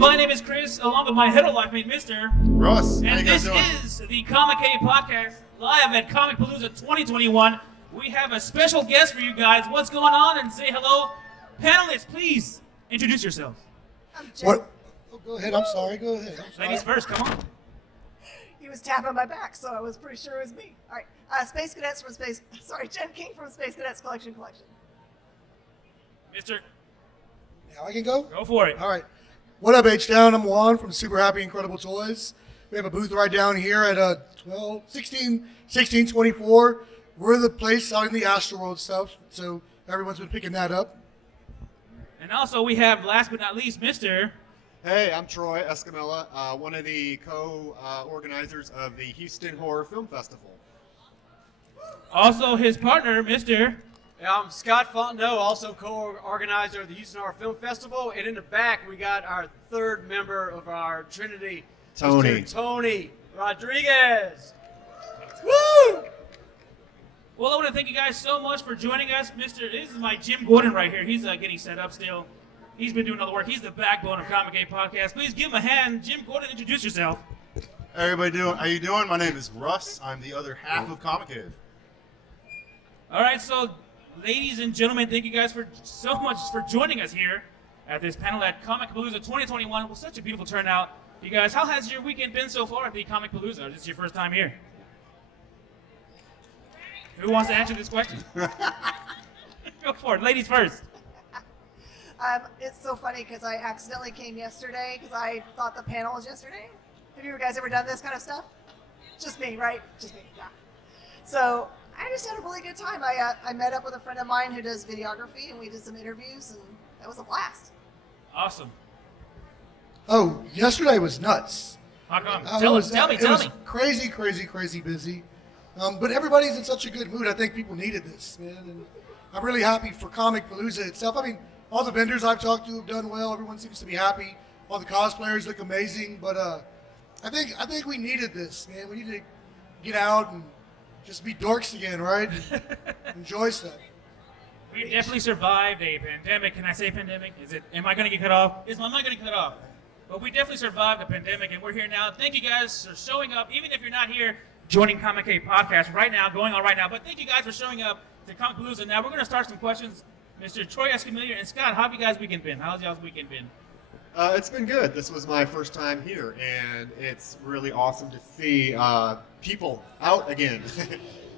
My name is Chris, along with my head life mate, Mr. Russ. And this is the Comic Podcast, live at Comicpalooza 2021. We have a special guest for you guys. What's going on? And say hello. Panelists, please introduce yourselves. I'm Jenn. What? Oh, go ahead. I'm sorry. Go ahead. I'm sorry. Ladies first, come on. He was tapping my back, so I was pretty sure it was me. All right, Space Cadets from Space. Sorry, Jenn King from Space Cadets Collection. Mister, Now I can go? go for it. All right. What up, H-Town? I'm Juan from Super Happy Incredible Toys. We have a booth right down here at 1624. We're the place selling the Astroworld stuff, so everyone's been picking that up. And also we have, last but not least, Mr. Hey, I'm Troy Escamilla, one of the co-organizers of the Houston Horror Film Festival. Also his partner, Mr. Yeah, I'm Scott Fontenot, also co-organizer of the Houston Horror Film Festival. And in the back, we got our third member of our Trinity, Tony. Mr. Tony Rodriguez. Woo! Well, I want to thank you guys so much for joining us. This is my Jim Gordon right here. He's getting set up still. He's been doing all the work. He's the backbone of Comic Gate Podcast. Please give him a hand. Jim Gordon, introduce yourself. Hey, everybody doing? How you doing? My name is Russ. I'm the other half of Comic Cave. All right, so ladies and gentlemen, thank you guys so much for joining us here at this panel at Comicpalooza 2021. It was such a beautiful turnout. You guys, how has your weekend been so far at the Comicpalooza? This is your first time here. Who wants to answer this question? Go for it. Ladies first. It's so funny because I accidentally came yesterday because I thought the panel was yesterday. Have you guys ever done this kind of stuff? Just me, right? Just me, yeah. So I just had a really good time. I met up with a friend of mine who does videography, and we did some interviews, and that was a blast. Awesome. Oh, yesterday was nuts. How come? It Tell was me. crazy busy. But everybody's in such a good mood. I think people needed this, man. And I'm really happy for Comicpalooza itself. I mean, all the vendors I've talked to have done well. Everyone seems to be happy. All the cosplayers look amazing. But I think we needed this, man. We need to get out and just be dorks again, right? Enjoy stuff. We definitely survived a pandemic. Can I say pandemic? Am I going to get cut off? Am I going to get cut off? But we definitely survived the pandemic, and we're here now. Thank you guys for showing up, even if you're not here joining Comic Cave Podcast right now, going on right now. But thank you guys for showing up to Comicpalooza. Now we're going to start some questions. Mr. Troy Escamilla and Scott, how have you guys' weekend been? How's y'all's weekend been? It's been good. This was my first time here, and it's really awesome to see people out again,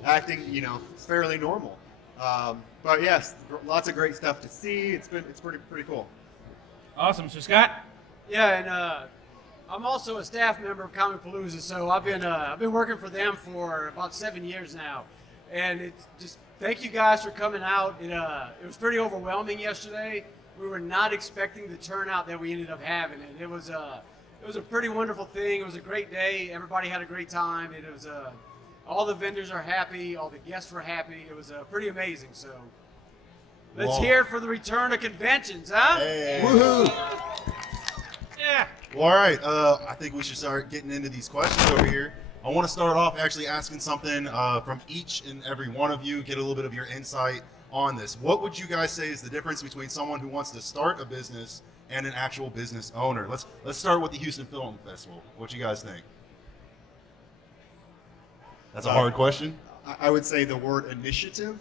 acting, fairly normal. But yes, lots of great stuff to see. It's pretty cool. Awesome. So Scott? Yeah, and I'm also a staff member of Comicpalooza, so I've been working for them for about 7 years now, and it's just thank you guys for coming out. It was pretty overwhelming yesterday. We were not expecting the turnout that we ended up having, and it was a pretty wonderful thing. It was a great day. Everybody had a great time. It was all the vendors are happy. All the guests were happy. It was pretty amazing. So let's hear it for the return of conventions, huh? Hey. Woohoo! Yeah. Well, all right. I think we should start getting into these questions over here. I want to start off actually asking something from each and every one of you, get a little bit of your insight on this. What would you guys say is the difference between someone who wants to start a business and an actual business owner? Let's start with the Houston Film Festival. What you guys think? That's a hard question. I would say the word initiative,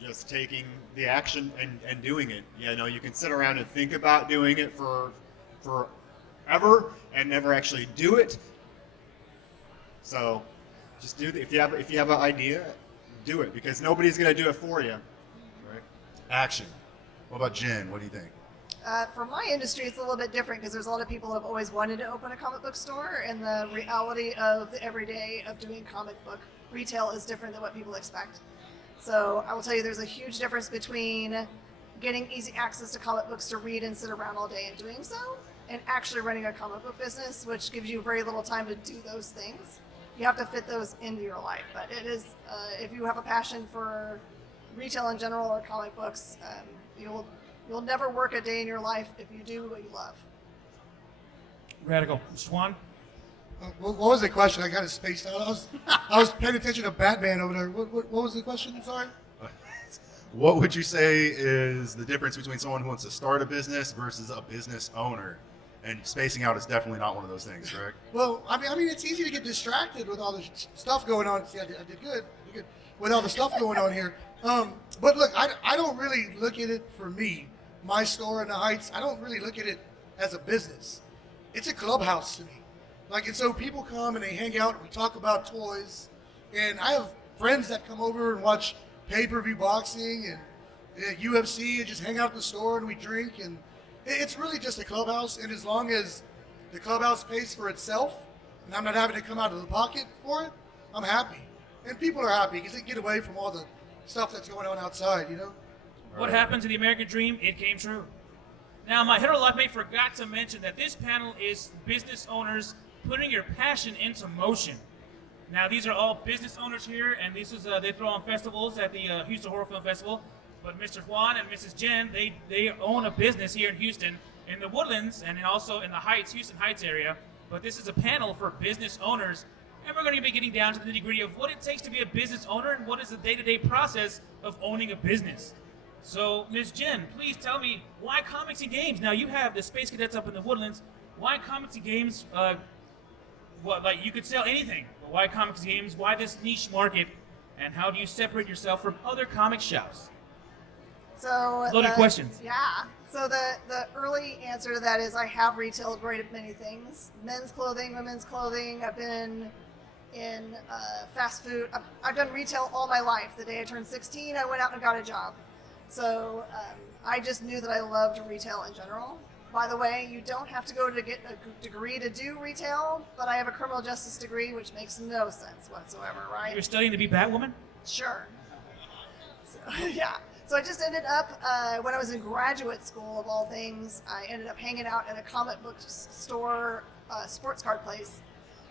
just taking the action and doing it. You can sit around and think about doing it for forever and never actually do it. So just do it. If you have an idea, do it, because nobody's going to do it for you. Right? Action. What about Jen? What do you think? For my industry, it's a little bit different because there's a lot of people who have always wanted to open a comic book store, and the reality of the everyday of doing comic book retail is different than what people expect. So I will tell you there's a huge difference between getting easy access to comic books to read and sit around all day and doing so, and actually running a comic book business, which gives you very little time to do those things. You have to fit those into your life. But it is, if you have a passion for retail in general or comic books, you'll never work a day in your life if you do what you love. Radical. Juan? What was the question? I got it spaced out. I was paying attention to Batman over there. What was the question? Sorry. What would you say is the difference between someone who wants to start a business versus a business owner? And spacing out is definitely not one of those things, correct? Well, I mean, it's easy to get distracted with all the stuff going on. See, I did good. I did good with all the stuff going on here. But look, I don't really look at it for me, my store in the Heights. I don't really look at it as a business. It's a clubhouse to me. Like, and so people come and they hang out and we talk about toys. And I have friends that come over and watch pay-per-view boxing and UFC and just hang out at the store and we drink. And it's really just a clubhouse. And as long as the clubhouse pays for itself and I'm not having to come out of the pocket for it, I'm happy. And people are happy because they can get away from all the stuff that's going on outside, you know? What happened to the American dream? It came true. Now, my hetero life mate forgot to mention that this panel is business owners putting your passion into motion. Now, these are all business owners here, and this is they throw on festivals at the Houston Horror Film Festival. But Mr. Juan and Mrs. Jenn, they own a business here in Houston, in the Woodlands, and also in the Heights, Houston Heights area. But this is a panel for business owners, and we're going to be getting down to the nitty-gritty of what it takes to be a business owner and what is the day-to-day process of owning a business. So, Ms. Jenn, please tell me, why comics and games? Now, you have the Space Cadets up in the Woodlands. Why comics and games? Like, you could sell anything, but why comics and games? Why this niche market? And how do you separate yourself from other comic shops? So Loaded questions. Yeah. So the early answer to that is I have retailed great many things: men's clothing, women's clothing. I've been in fast food. I've done retail all my life. The day I turned 16, I went out and got a job. So I just knew that I loved retail in general. By the way, you don't have to go to get a degree to do retail, but I have a criminal justice degree, which makes no sense whatsoever, right? You're studying to be Batwoman? Sure. So, yeah. So I just ended up, when I was in graduate school, of all things, I ended up hanging out at a comic book store, sports card place.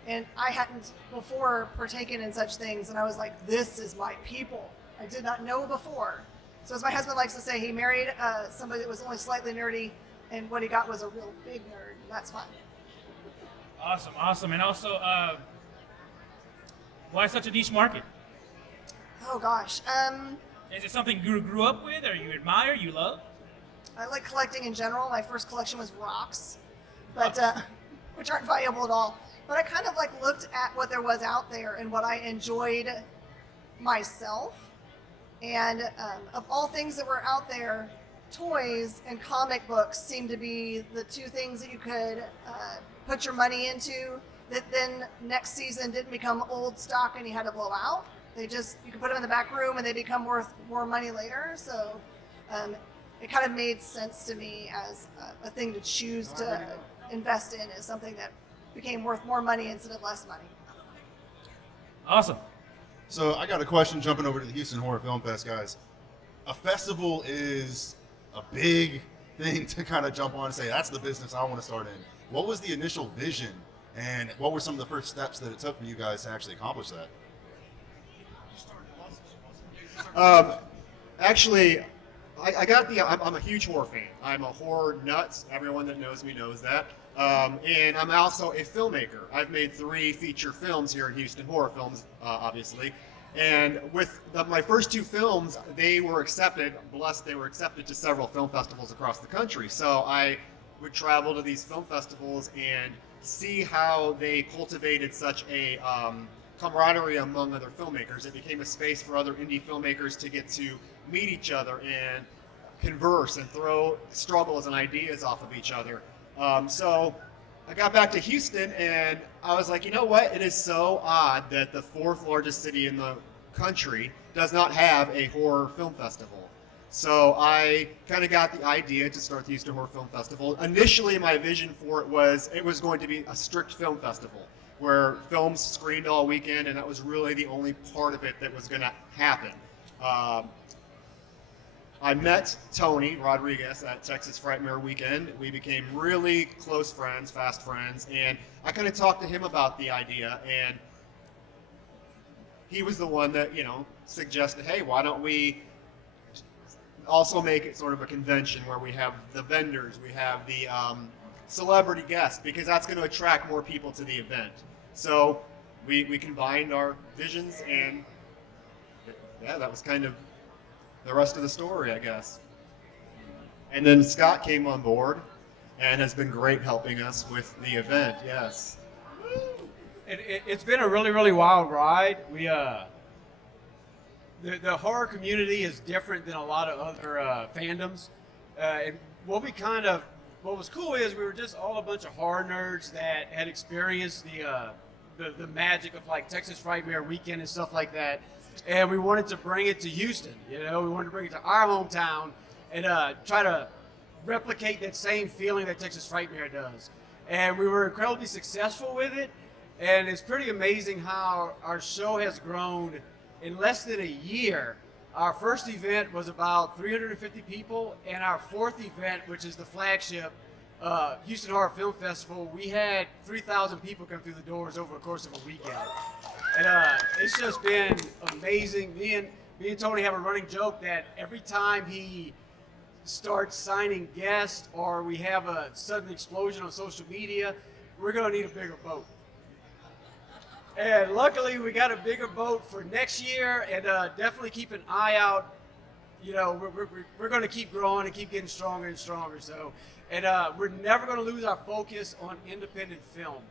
And I hadn't before partaken in such things, and I was like, this is my people. I did not know before. So as my husband likes to say, he married somebody that was only slightly nerdy, and what he got was a real big nerd. That's fun. Awesome, awesome. And also, why such a niche market? Oh gosh. Is it something you grew up with, or you admire, you love? I like collecting in general. My first collection was rocks, but which aren't valuable at all. But I kind of like looked at what there was out there and what I enjoyed myself. And of all things that were out there, toys and comic books seemed to be the two things that you could put your money into that then next season didn't become old stock and you had to blow out. You could put them in the back room and they become worth more money later. So it kind of made sense to me as a thing to choose to invest in, as something that became worth more money instead of less money. Awesome. So I got a question jumping over to the Houston Horror Film Fest, guys. A festival is a big thing to kind of jump on and say, that's the business I want to start in. What was the initial vision, and what were some of the first steps that it took for you guys to actually accomplish that? Actually, I'm a huge horror fan. I'm a horror nuts. Everyone that knows me knows that. And I'm also a filmmaker. I've made 3 feature films here in Houston, horror films, obviously. And with my first 2 films, they were accepted to several film festivals across the country. So I would travel to these film festivals and see how they cultivated such a camaraderie among other filmmakers. It became a space for other indie filmmakers to get to meet each other and converse and throw struggles and ideas off of each other. So I got back to Houston and I was like, you know what? It is so odd that the 4th largest city in the country does not have a horror film festival. So I kind of got the idea to start the Houston Horror Film Festival. Initially, my vision for it was going to be a strict film festival where films screened all weekend, and that was really the only part of it that was going to happen. I met Tony Rodriguez at Texas Frightmare Weekend. We became really close friends, fast friends, and I kind of talked to him about the idea, and he was the one that, suggested, hey, why don't we also make it sort of a convention where we have the vendors, we have the celebrity guests, because that's going to attract more people to the event. So we combined our visions, and yeah, that was kind of the rest of the story, I guess. And then Scott came on board, and has been great helping us with the event. Yes. It's been a really wild ride. We the horror community is different than a lot of other fandoms. And what was cool is we were just all a bunch of horror nerds that had experienced the magic of like Texas Frightmare Weekend and stuff like that, and we wanted to bring it to Houston. We wanted to bring it to our hometown and try to replicate that same feeling that Texas Frightmare does. And we were incredibly successful with it. And it's pretty amazing how our show has grown in less than a year. Our first event was about 350 people, and our fourth event, which is the flagship Houston Horror Film Festival, we had 3,000 people come through the doors over the course of a weekend. And it's just been amazing. Me and Tony have a running joke that every time he starts signing guests or we have a sudden explosion on social media, we're going to need a bigger boat. And luckily, we got a bigger boat for next year, and definitely keep an eye out. We're going to keep growing and keep getting stronger and stronger. So, and we're never going to lose our focus on independent film,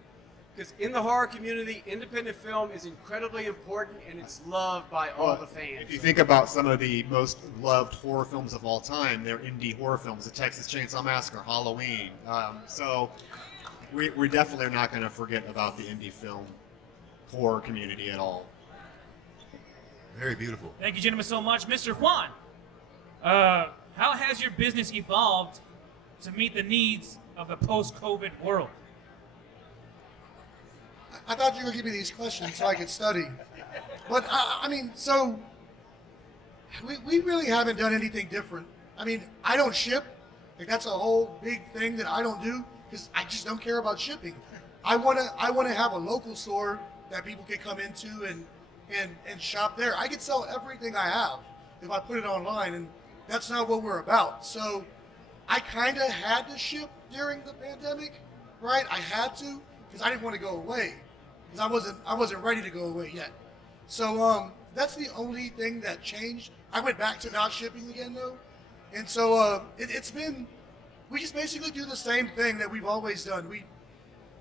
because in the horror community, independent film is incredibly important, and it's loved by all the fans. If you think about some of the most loved horror films of all time, they're indie horror films: The Texas Chainsaw Massacre, Halloween. So, we definitely are not going to forget about the indie film horror community at all. Very beautiful. Thank you, gentlemen, so much. Mr. Juan, how has your business evolved to meet the needs of the post-COVID world? I thought you were going to give me these questions so I could study. But, so we really haven't done anything different. I don't ship. Like, that's a whole big thing that I don't do because I just don't care about shipping. I want to have a local store that people can come into and shop there. I could sell everything I have if I put it online, and that's not what we're about. So I kind of had to ship during the pandemic, right? I had to because I didn't want to go away because I wasn't ready to go away yet. So that's the only thing that changed. I went back to not shipping again though, and so it's been, we just basically do the same thing that we've always done.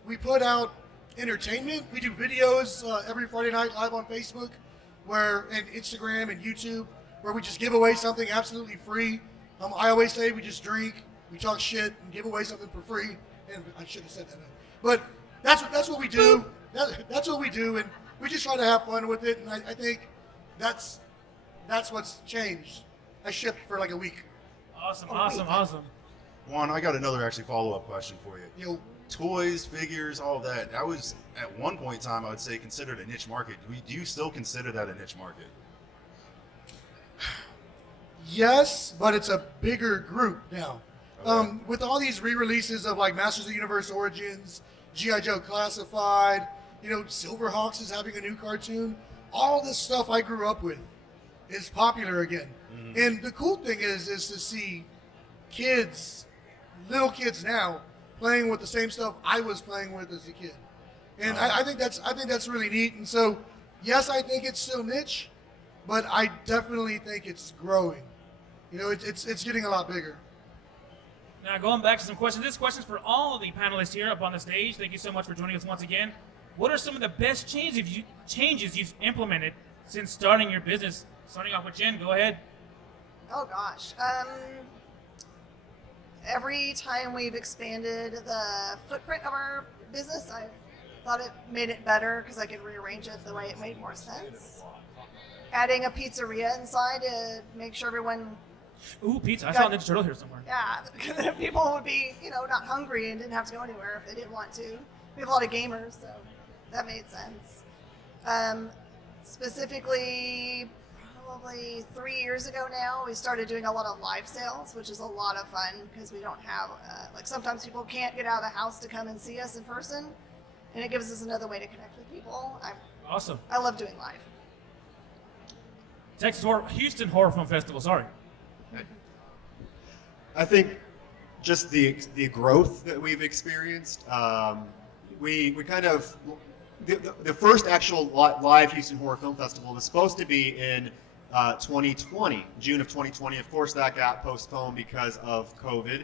We put out entertainment. We do videos every Friday night live on Facebook, and Instagram and YouTube, where we just give away something absolutely free. I always say we just drink, we talk shit, and give away something for free. And I should have said that, but that's what we do. That's what we do, and we just try to have fun with it. And I think that's what's changed. I shipped for like a week. Awesome. Juan, I got another actually follow-up question for you. Yo. Toys, figures, all that. That was at one point in time, I would say, considered a niche market. Do you still consider that a niche market? Yes, but it's a bigger group now. Okay. With all these re-releases of like Masters of the Universe Origins, G.I. Joe Classified, Silverhawks is having a new cartoon. All this stuff I grew up with is popular again. Mm-hmm. And the cool thing is to see little kids now, playing with the same stuff I was playing with as a kid, and I think that's really neat. And so, yes, I think it's still niche, but I definitely think it's growing. It's getting a lot bigger. Now, going back to some questions. This question's for all of the panelists here up on the stage. Thank you so much for joining us once again. What are some of the best changes you've implemented since starting your business? Starting off with Jenn, go ahead. Oh gosh. Every time we've expanded the footprint of our business, I've thought it made it better because I could rearrange it the way it made more sense. Adding a pizzeria inside to make sure everyone... Ooh, pizza. I saw a Ninja Turtle here somewhere. Yeah, people would be, not hungry and didn't have to go anywhere if they didn't want to. We have a lot of gamers, so that made sense. Specifically, probably 3 years ago now, we started doing a lot of live sales, which is a lot of fun because we don't have, sometimes people can't get out of the house to come and see us in person, and it gives us another way to connect with people. Awesome. I love doing live. Houston Horror Film Festival, sorry. I think just the growth that we've experienced. We kind of the first actual live Houston Horror Film Festival was supposed to be in 2020, June of 2020. Of course, that got postponed because of COVID.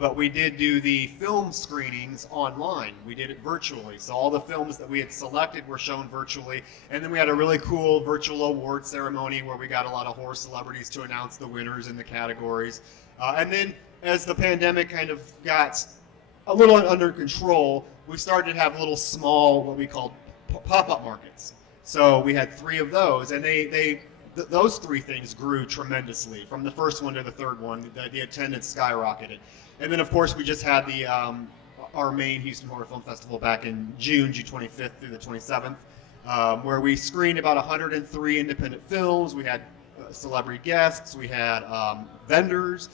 But we did do the film screenings online. We did it virtually. So all the films that we had selected were shown virtually. And then we had a really cool virtual award ceremony where we got a lot of horror celebrities to announce the winners in the categories. And then as the pandemic kind of got a little under control, we started to have little small, what we called pop-up markets. So we had 3 of those, and those 3 things grew tremendously. From the first one to the third one, the attendance skyrocketed. And then, of course, we just had our main Houston Horror Film Festival back in June 25th through the 27th, where we screened about 103 independent films. We had celebrity guests. We had vendors.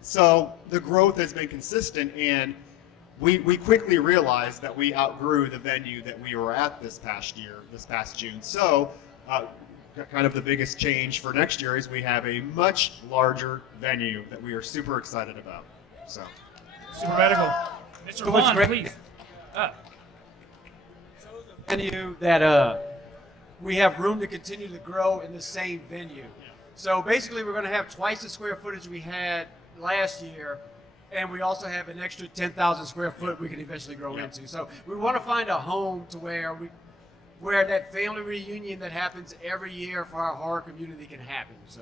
So the growth has been consistent, and we quickly realized that we outgrew the venue that we were at this past June. So kind of the biggest change for next year is we have a much larger venue that we are super excited about. So Super medical. Mr. Juan, please. Venue that we have room to continue to grow in the same venue. So basically, we're going to have twice the square footage we had last year, and we also have an extra 10,000 square foot we can eventually grow into. So we want to find a home to where that family reunion that happens every year for our horror community can happen. So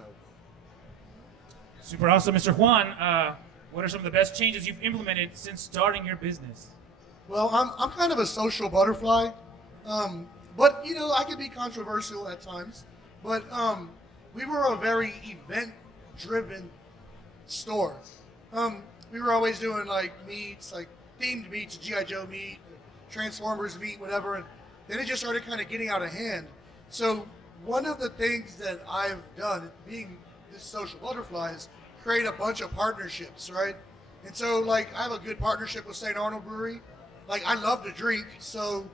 Super awesome. Mr. Juan, what are some of the best changes you've implemented since starting your business? Well, I'm kind of a social butterfly, but I can be controversial at times. But we were a very event-driven store. We were always doing like meets, like themed meets, G.I. Joe meet, Transformers meet, whatever. And then it just started kind of getting out of hand. So one of the things that I've done, being this social butterfly, is create a bunch of partnerships, right? And so like I have a good partnership with St. Arnold Brewery. Like I love to drink, so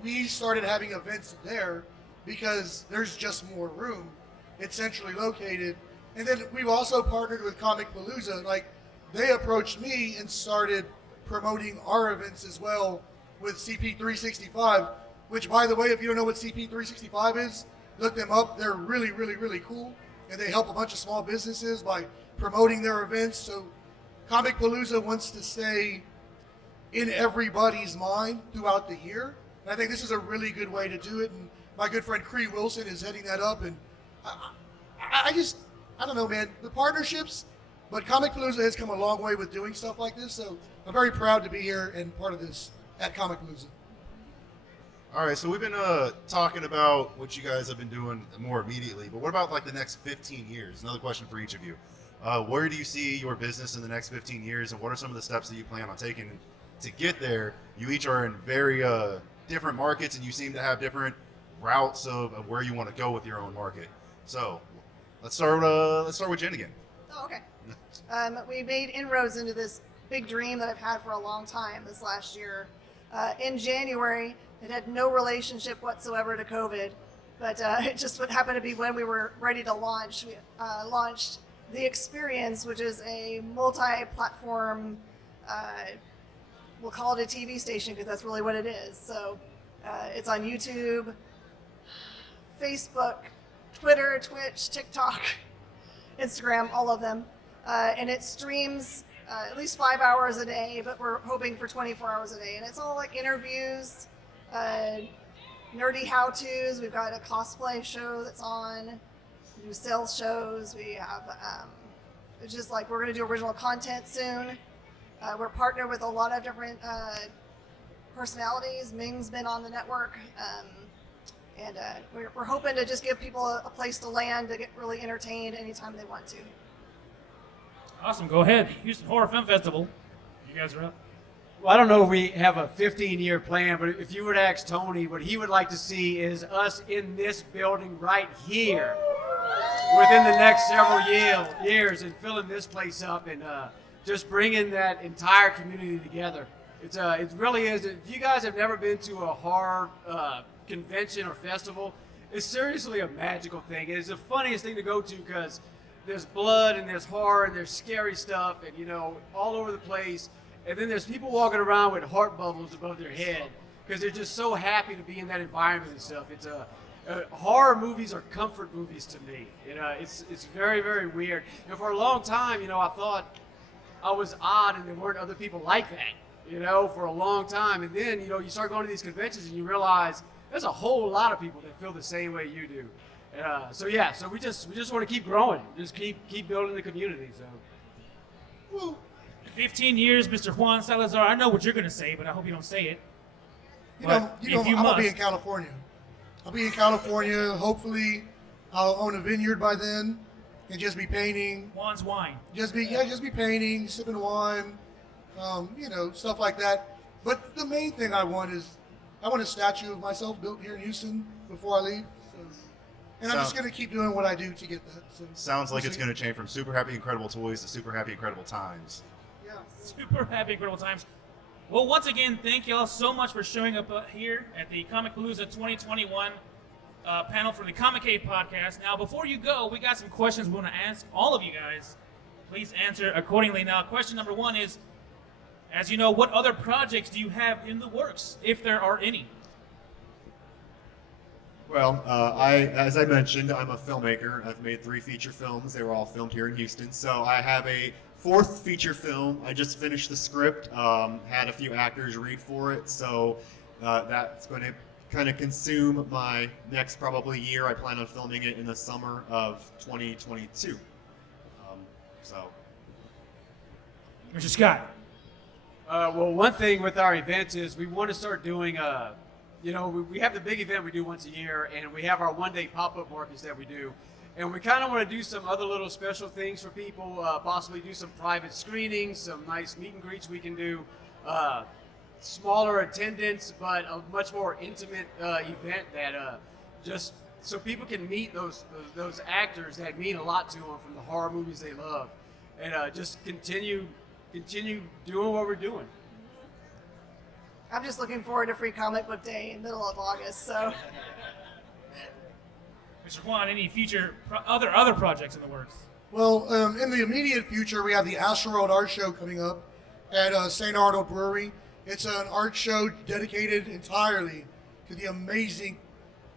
we started having events there because there's just more room. It's centrally located. And then we've also partnered with Comicpalooza. Like they approached me and started promoting our events as well with CP365, which by the way, if you don't know what CP365 is, look them up. They're really, really, really cool. And they help a bunch of small businesses by promoting their events. So Comicpalooza wants to stay in everybody's mind throughout the year. And I think this is a really good way to do it. And my good friend Cree Wilson is heading that up. And I don't know, man, the partnerships, but Comicpalooza has come a long way with doing stuff like this. So I'm very proud to be here and part of this at Comicpalooza. All right, so we've been talking about what you guys have been doing more immediately, but what about like the next 15 years? Another question for each of you. Where do you see your business in the next 15 years, and what are some of the steps that you plan on taking to get there? You each are in very different markets, and you seem to have different routes of where you want to go with your own market. So let's start with Jenn again. Oh, okay. We made inroads into this big dream that I've had for a long time this last year. In January, it had no relationship whatsoever to COVID, but it just would happen to be when we were ready to launch. We launched The Experience, which is a multi-platform, we'll call it a TV station because that's really what it is. So it's on YouTube, Facebook, Twitter, Twitch, TikTok, Instagram, all of them. And it streams at least 5 hours a day, but we're hoping for 24 hours a day. And it's all like interviews, nerdy how-tos. We've got a cosplay show that's on. We do sales shows. We have, it's just like we're going to do original content soon. We're partnered with a lot of different personalities. Ming's been on the network. And we're hoping to just give people a place to land to get really entertained anytime they want to. Awesome. Go ahead. Houston Horror Film Festival. You guys are up. Well, I don't know if we have a 15-year plan, but if you were to ask Tony, what he would like to see is us in this building right here within the next several years and filling this place up and just bringing that entire community together. It really is. If you guys have never been to a horror convention or festival, it's seriously a magical thing. It's the funniest thing to go to because there's blood and there's horror and there's scary stuff and all over the place. And then there's people walking around with heart bubbles above their head because they're just so happy to be in that environment and stuff. It's horror movies are comfort movies to me. It's very, very weird. And for a long time, I thought I was odd and there weren't other people like that, you know, for a long time. And then, you know, you start going to these conventions and you realize there's a whole lot of people that feel the same way you do. So we just want to keep growing, just keep building the community. So. Well, 15 years, Mr. Juan Salazar. I know what you're going to say, but I hope you don't say it. you know, But if you I'm gonna be in must- California. I'll be in California. Hopefully, I'll own a vineyard by then, and just be painting. Juan's wine. Just be painting, sipping wine, you know, stuff like that. But the main thing I want a statue of myself built here in Houston before I leave. So, and I'm just So- gonna keep doing what I do to get that. So, Sounds like we'll it's see. going to change from Super Happy Incredible Toys to Super Happy Incredible Times. Yeah. Super happy, incredible times. Well, once again, thank y'all so much for showing up here at the Comicpalooza 2021 panel for the Comic Cave podcast. Now, before you go, we got some questions we want to ask all of you guys. Please answer accordingly. Now, question number one is, as you know, what other projects do you have in the works, if there are any? Well, as I mentioned, I'm a filmmaker. I've made 3 feature films. They were all filmed here in Houston. So I have a 4th feature film. I just finished the script, had a few actors read for it. So that's going to kind of consume my next probably year. I plan on filming it in the summer of 2022. So. Mr. Scott. Well, one thing with our events is we want to start doing, you know, we have the big event we do once a year, and we have our one-day pop-up markets that we do. And we kind of want to do some other little special things for people, possibly do some private screenings, some nice meet and greets we can do, smaller attendance, but a much more intimate event that just so people can meet those actors that mean a lot to them from the horror movies they love, and just continue doing what we're doing. I'm just looking forward to Free Comic Book Day in the middle of August. So Mr. Juan, any future other projects in the works? Well, in the immediate future, we have the Astroworld Art Show coming up at St. Arnold Brewery. It's an art show dedicated entirely to the amazing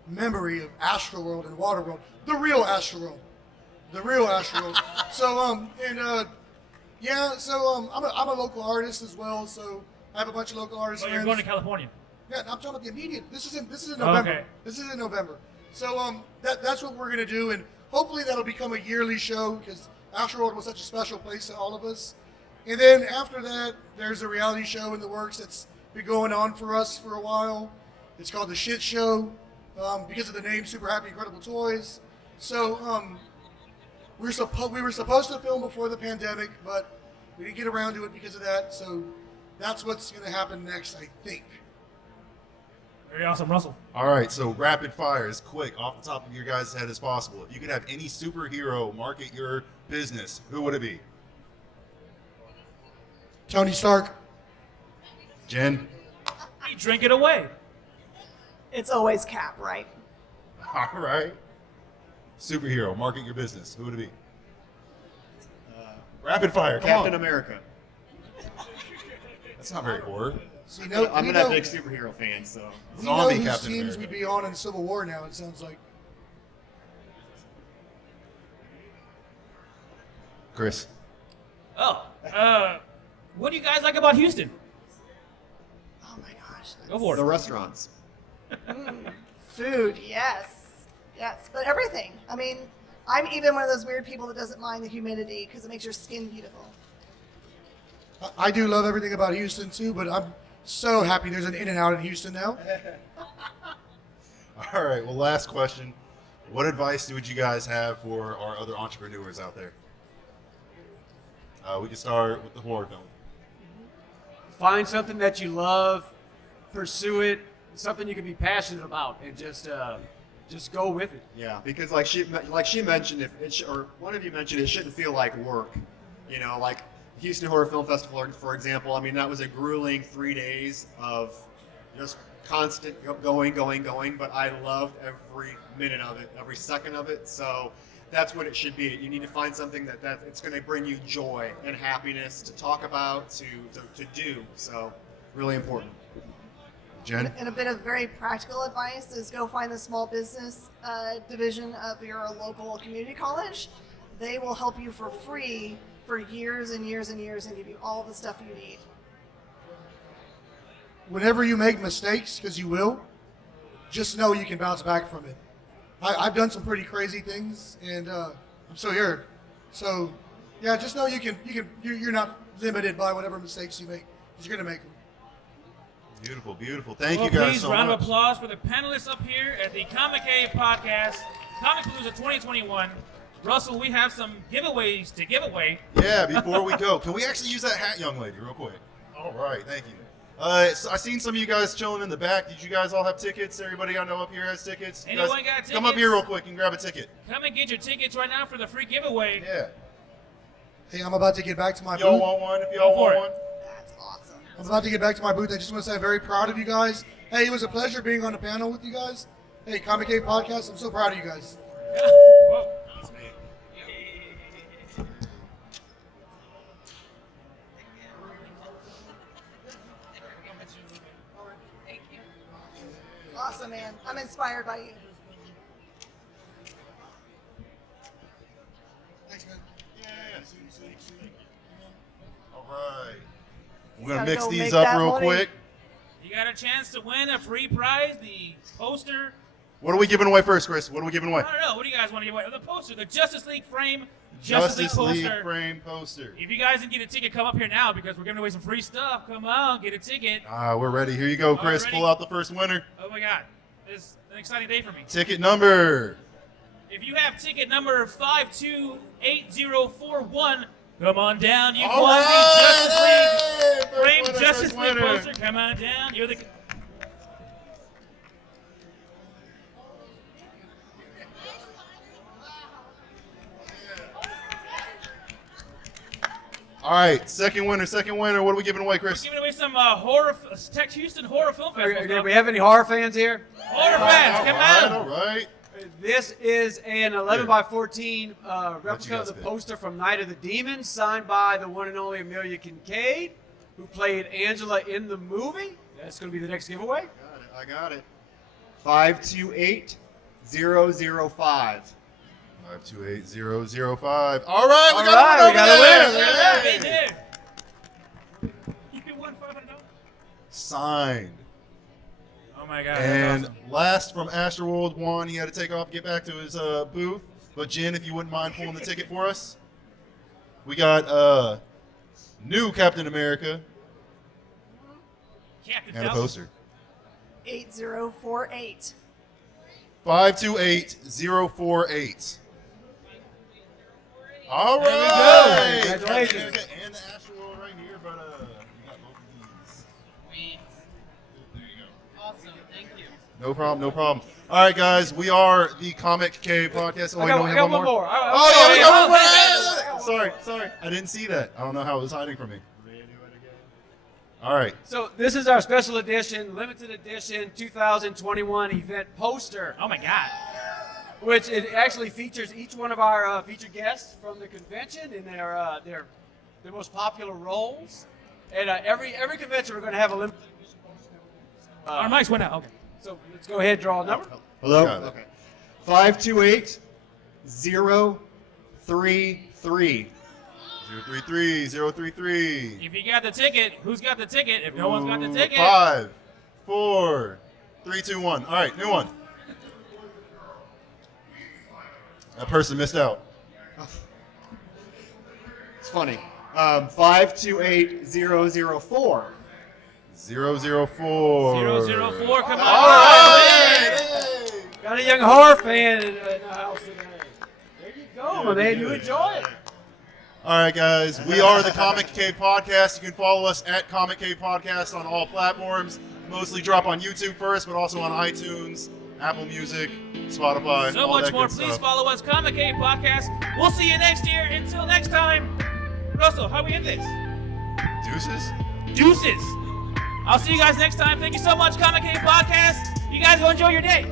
memory of Astroworld and Waterworld, the real Astroworld. So, I'm a local artist as well. So I have a bunch of local artists. Well, you're friends. going to California. Yeah, I'm talking about the immediate. This is in November. Okay. This is in November. So that's what we're gonna do, and hopefully that'll become a yearly show because Astroworld was such a special place to all of us. And then after that, there's a reality show in the works that's been going on for us for a while. It's called The Shit Show because of the name Super Happy Incredible Toys. So we were supposed to film before the pandemic, but we didn't get around to it because of that. So that's what's gonna happen next, I think. Very awesome, Russell. All right, so rapid fire, as quick, off the top of your guys' head as possible. If you could have any superhero market your business, who would it be? Tony Stark. Jen? You drink it away. it's always Cap, right? All right. Superhero, market your business, who would it be? Rapid fire, come Captain on. America. That's not very horror. See, I'm we not a know, big superhero fan, so. we know Zombie whose Captain teams America. we'd be on in Civil War now, it sounds like. Chris? Oh, what do you guys like about Houston? Oh my gosh. Go for The it. restaurants. Food, yes. Yes, but everything. I mean, I'm even one of those weird people that doesn't mind the humidity because it makes your skin beautiful. I do love everything about Houston too, but I'm so happy there's an In-N-Out in Houston now. All right, well, last question. What advice would you guys have for our other entrepreneurs out there? We can start with the horror film. Find something that you love, pursue it, something you can be passionate about, and just go with it. Yeah, because like she mentioned, if it or one of you mentioned, it shouldn't feel like work. You know, like Houston Horror Film Festival, for example. I mean, that was a grueling 3 days of just constant going. But I loved every minute of it, every second of it. So that's what it should be. You need to find something that it's going to bring you joy and happiness to talk about, to do. So really important. Jen? And a bit of very practical advice is go find the small business division of your local community college. They will help you for free for years and years and years and give you all the stuff you need. Whenever you make mistakes, because you will, just know you can bounce back from it. I've done some pretty crazy things, and I'm still here. So, yeah, just know you're not limited by whatever mistakes you make, because you're gonna make them. Beautiful, beautiful. Thank Well, you guys please, so round much. of applause for the panelists up here at the Comic Cave podcast, Comicpalooza 2021. Russell, we have some giveaways to give away. Yeah, before we go, can we actually use that hat, young lady, real quick? All right, thank you. So I seen some of you guys chilling in the back. Did you guys all have tickets? Everybody I know up here has tickets. You Anyone guys got tickets? Come up here real quick and grab a ticket. Come and get your tickets right now for the free giveaway. Yeah. Hey, I'm about to get back to my Y'all booth. want one? If y'all Go for want it. one. That's awesome. I'm about to get back to my booth. I just want to say I'm very proud of you guys. Hey, it was a pleasure being on the panel with you guys. Hey, Comic Cave Podcast, I'm so proud of you guys. Whoa. Awesome, man. I'm inspired by you. Thanks, man. All right. We're going to Gotta mix go these make up that real money. quick. You got a chance to win a free prize, the poster. What are we giving away first, Chris? What are we giving away? I don't know. What do you guys want to give away? The poster, the Justice League frame, Justice League poster. frame poster. If you guys didn't get a ticket, come up here now because we're giving away some free stuff. Come on, get a ticket. We're ready. Here you go, Chris. ready? Pull out the first winner. Oh my God, this is an exciting day for me. Ticket number. If you have ticket number 528041, come on down. You've All won right! the Justice League frame, First winner, Justice first League winner. poster. Come on down. You're the. All right, second winner, second winner. What are we giving away, Chris? Giving away some Tech Houston Horror Film Festival. Do stuff. we have any horror fans here? Horror fans, All come right, on. all right. This is an 11 by 14 replica guys of the pick? poster from Night of the Demons, signed by the one and only Amelia Kincaid, who played Angela in the movie. That's going to be the next giveaway. I got it. 528005. 528005. All right, we All got right, a we got a winner. winner. Yeah, Yay. me too. You won $500. Signed. Oh my God. And That's awesome. last from Astroworld, Juan, he had to take off, get back to his booth. But Jen, if you wouldn't mind pulling the ticket for us. We got new Captain America Captain and a Falcon. poster. 8048. 528048. All There we right. go. Congratulations. Captain America and the Astroworld right here, but we got both of these. There you go. Awesome, thank you. No problem, no problem. All right, guys, we are the Comic Cave Podcast. Oh, I wait, got, no, we I have got one more. Oh, yeah, we got one more. yeah. Sorry. I didn't see that. I don't know how it was hiding from me. All right. So this is our special edition, limited edition 2021 event poster, Oh my God. which it actually features each one of our featured guests from the convention in their most popular roles. And every convention we're going to have a limited edition poster. Our mics went out. Okay. So let's go ahead and draw a number. Hello? Got it. Okay. 528033. 033. If you got the ticket, who's got the ticket? If no one's got the ticket, 5, 4, 3, 2, 1. All right, new one. That person missed out. It's funny. 528004. 004. 004, come on. All right. Got a young horror fan in the house today. There you go, my man. You enjoy it. All right, guys. We are the Comic Cave Podcast. You can follow us at Comic Cave Podcast on all platforms. Mostly drop on YouTube first, but also on iTunes, Apple Music, Spotify, So all much that more. good Please stuff. follow us, Comic Cave Podcast. We'll see you next year. Until next time. Russell, how we end this? Deuces. Deuces. I'll see you guys next time. Thank you so much, Comic Cave Podcast. You guys go enjoy your day.